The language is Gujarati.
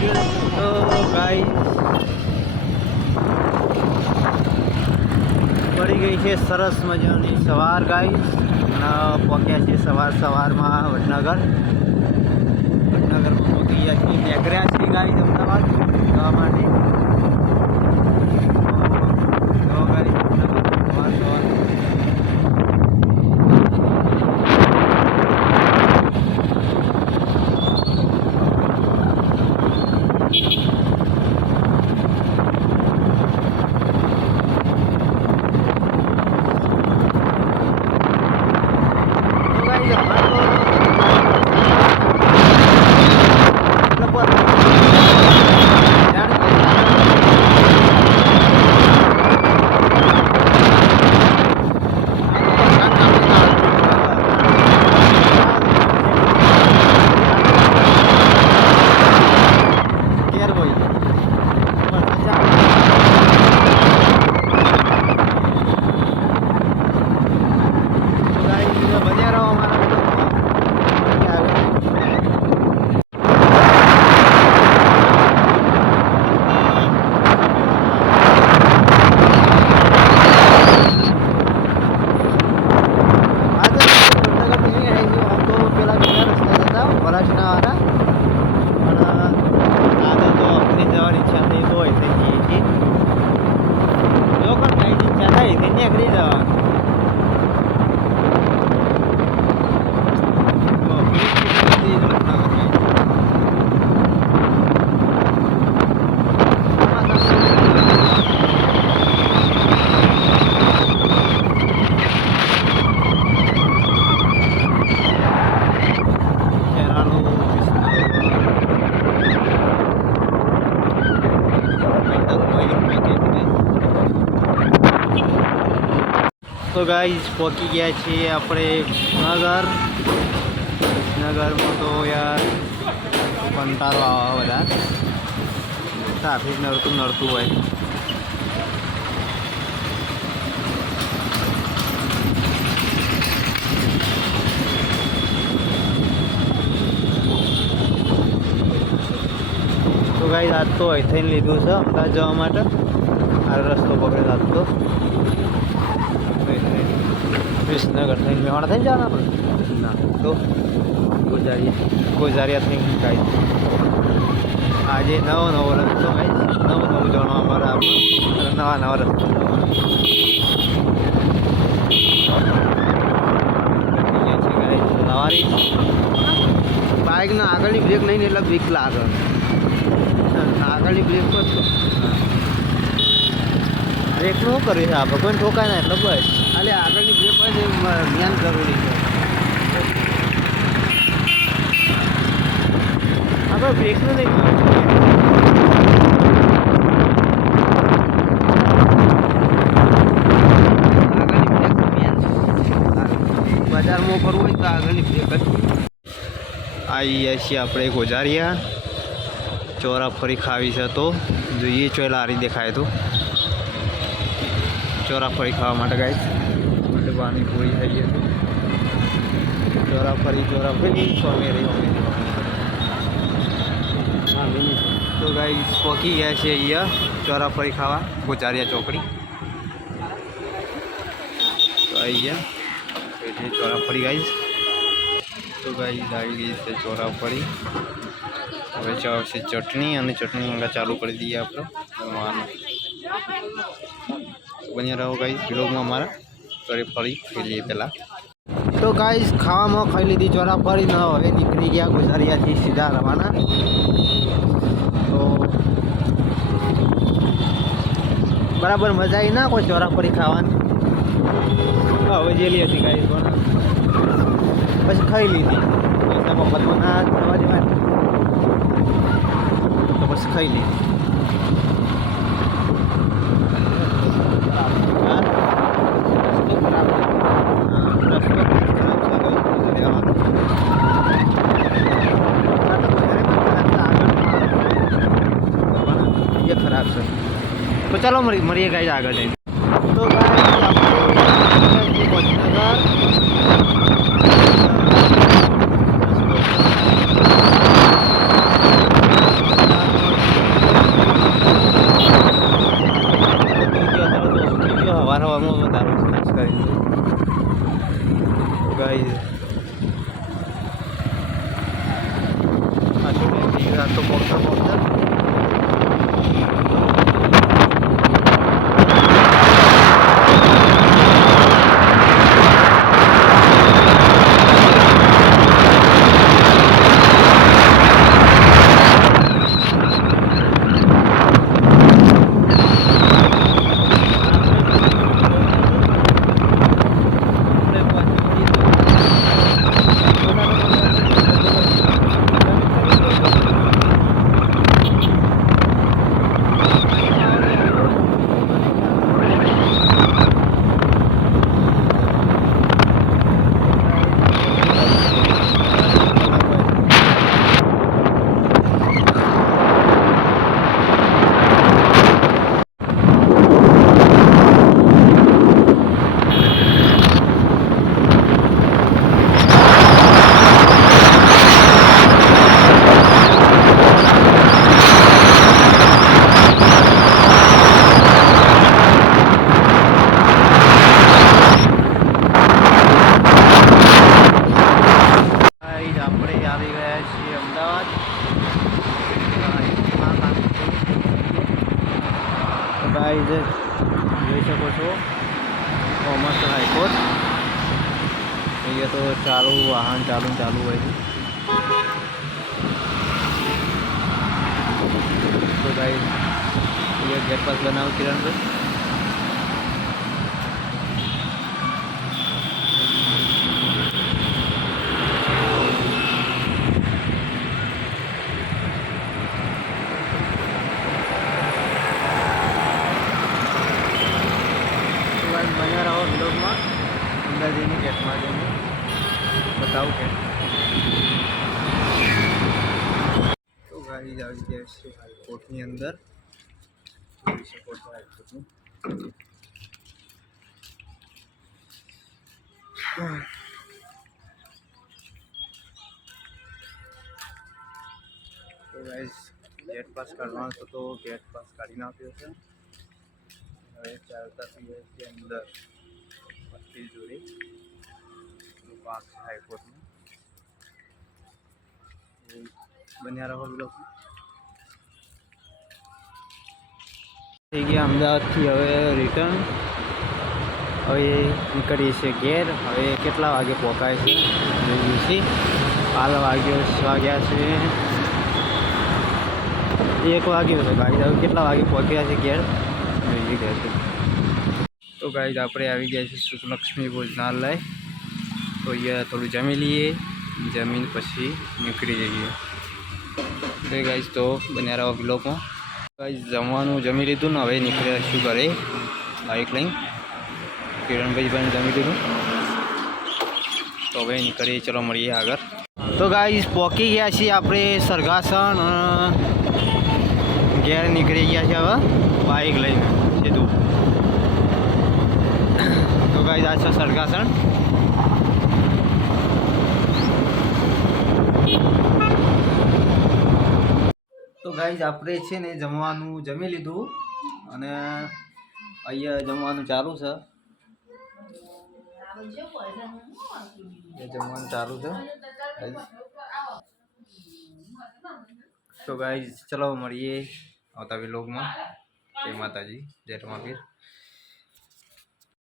તો ગાઈસ પડી ગઈ છે સરસ મજાની સવાર ગાઈસ અને પહોંચ્યા છે સવારમાં વડનગરમાં પહોંચી ગયા છીએ નીકળ્યા છીએ ગાઈસ અમદાવાદ જવા માટે તો ગાઈસ પહોંચી ગયા છીએ આપણે નગરમાં તો યાર કંટાળો આવે બધા ટ્રાફિક નડતું હોય તો ગાઈસ આજ તો અહીંથી લીધું છે અમદાવાદ જવા માટે આ રસ્તો પકડે આજ તો વિસનગર થઈને મેવાડા થઈને જવાના આપણે ના તો ગોઝારિયા થઈને ગાઈસ આજે નવો રસ્તો ગાઈસ નવું જાણવા મળે આપણે નવા રસ્તો સવારી બાઇકના આગળની બ્રેક નહીં એટલે બીક લાગે આગળની બ્રેક પર બ્રેકનું શું કર્યું છે આપણે કોઈને ઠોકાય ના એટલે બસ એટલે આગળની બ્રેક હોય ને ધ્યાન જરૂરી છે આપણે બ્રેકનું નહીં બજારમાં ફરવું હોય તો આગળની બ્રેક જ આવી છીએ આપણે ગોઝારિયા ચોરાફરી ખાવી છે તો જોઈએ ચો લારી દેખાય તો ચોરાફરી ખાવા માટે ગાઈસ માટે પાણીપુરી ખાઈએ તો ચોરાફરી સોમેરી તો ગાઈસ પહોંચી ગયા છે અહીંયા ચોરાફરી ખાવા ગોઝારિયા ચોકડી તો અહીંયા ચોરાફરી ગાઈસ તો ગાઈસ આવી ગઈ છે ચોરાફરી હવે ચાવશે ચટણી અને ચટણી અંગા ચાલુ કરી દઈએ આપણે જમવાનું બની રહો ગાઈસ વિલોગમાં અમારા ચોરાફરી ખાઈ લઈએ પહેલાં તો ગાઈસ ખાવામાં ખાઈ લીધી ચોરાફરી ન હવે નીકળી ગયા ગોઝારિયાથી સીધા રવાના તો બરાબર મજા આવી ના કોઈ ચોરાફરી ખાવાની હવે જેલી હતી ગાઈસ પણ પછી ખાઈ લીધી મફતમાં ના થવા દેવાય તો બસ ખાઈ લીધી ખરાબ છે તો ચાલો મળીએ ગાઈસ આગળ જઈને તો રાત તો પહોંચતા પહોંચતા गाइस જોઈ શકો છો કોમર્સ હાઈકોર્ટ અહીંયા તો ચાલુ વાહન ચાલુ હોય છે તો ગાइस ये गेट पास बनाओ किरण भाई बना रहो ब्लॉग में अंदर जैसे गेट में जैसे बताओ क्या तो गाड़ी जा गई है हाईकोर्ट की अंदर तो गाइस गेट पास करना तो गेट पास काढ़ी नाख्यो छे હવે ચાલતા થઈએ કે અંદર વકીલ જોડે પાસ હાઈકોર્ટમાં બન્યા રહો બ્લોગ થઈ ગયા અમદાવાદથી હવે રિટર્ન હવે નીકળીએ છીએ ઘેર હવે કેટલા વાગે પહોંચાય છે જોઈએ છીએ હાલ વાગ્યા છે 1 વાગ્યો છે ગાડી હવે કેટલા વાગે પહોંચ્યા છે ઘેર तो गाइस આપણે આવી ગયા છે સુખલક્ષ્મી ભોજનાલય તો અહીંયા થોડું જમી લઈએ જમીન પછી નીકળી જઈએ તો ગાइस તો બન્યા રહો બ્લોગમાં ગાइस જમવાનું જમી લીધું ને હવે નીકળ્યા છું ઘરે બાઇક લઈને કિરણભાઈ પણ જમી લીધું તો હવે નીકળીએ ચલો મળીએ આગળ તો ગાइस પહોંચી ગયા છીએ આપણે સરગાસણ ઘેર નીકળી ગયા છે હવે बाइक લઈને સીધું તો ગાइस આ છે સરગાસણ તો ગાइस આપણે છે ને જમવાનું જમી લીધું અને અહીંયા જમવાનું ચાલુ છે જમવાનું ચાલુ છે તો गाइस ચલો મળીએ આવતા વ્લોગમાં જય માતાજી જય રમાપીર